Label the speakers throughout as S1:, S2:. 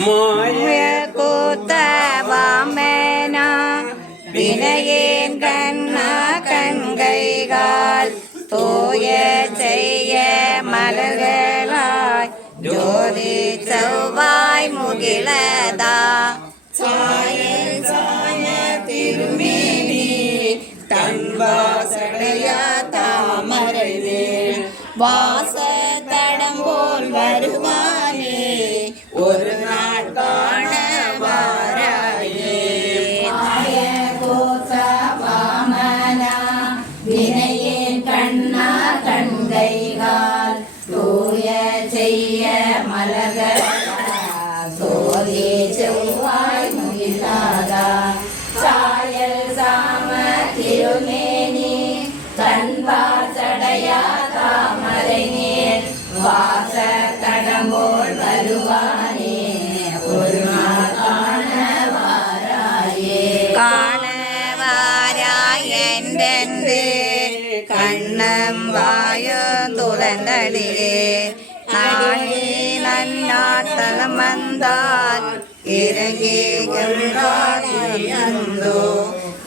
S1: மாய
S2: வினையேன் கண்ணா கண்கைகால் தூய செய்ய மலர்களாய் ஜோதி செவ்வாய் முகிலதா? சாயல் சாய திருமேனி தன்வாசடையா தாமரை வேல் வாச தடம் போல் வருவானே ஒரு நாள் தன்பாசடையா தாமரை நீர் வாச கடம்போல் வருவானே ஒரு நாள் காண வாராயே காண வாராயென்றென்று கண்ணம் வாயும் துலந்தடியே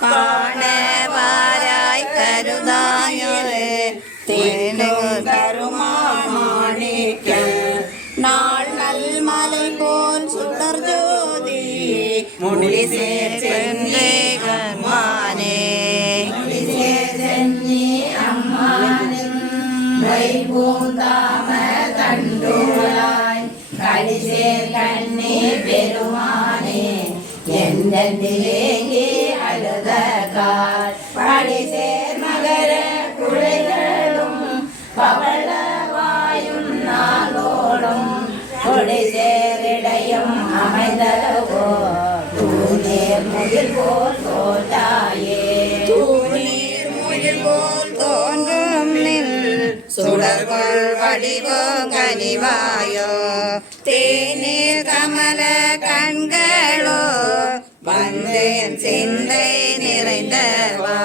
S2: நாளே தேனு கருமாணிக்க நாள் நல் மலை போல் சுடர் ஜோதி. முடி சென்னே கண்ணே பெருமானே. எந்தெந்திலேயே அழுத கால். படிசேர் மகர பவளவாயும் நாளோடும் கொடி சேரிடையும் அமைதலவோ? தூநீர் முகில் போல் தோட்டாயே தூநீர் முகில் போல் தோன்றும் நில் சுடர்கள் வடிவோ கனிவாயோ. தேநீர் கமல கண்களோ வந்தேன் சிந்தை நிறைந்தவா?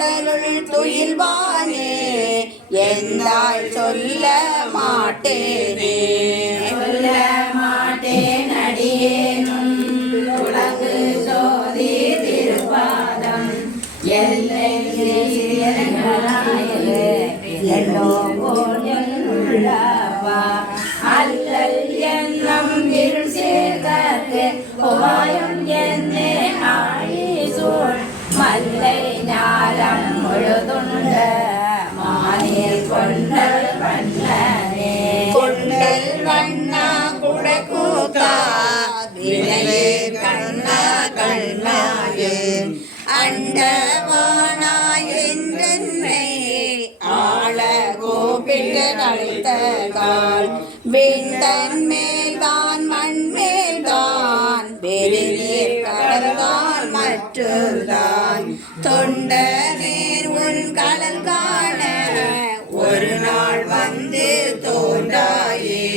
S2: கடலுள் துயில்வானே எந்தாள் சொல்ல மாட்டேனே சொல்ல மாட்டேன் அடியேனும் உலகு சோதி திருப்பாதம் எல்லை என்னோ கொண்டல் வண்ணனே கொண்டல் வண்ணா குடக்கூத்தா வினையே கண்ணா கண்ணாயே. அண்டவானாய் என்றென்னை ஆள கோபிட்டு நடித்த கால். விண்டன் மேல்தான் மண் மேல்தான் பெருநீர் கடல்தான் மற்றுதான் தொண்ட நீர் உன் கடல்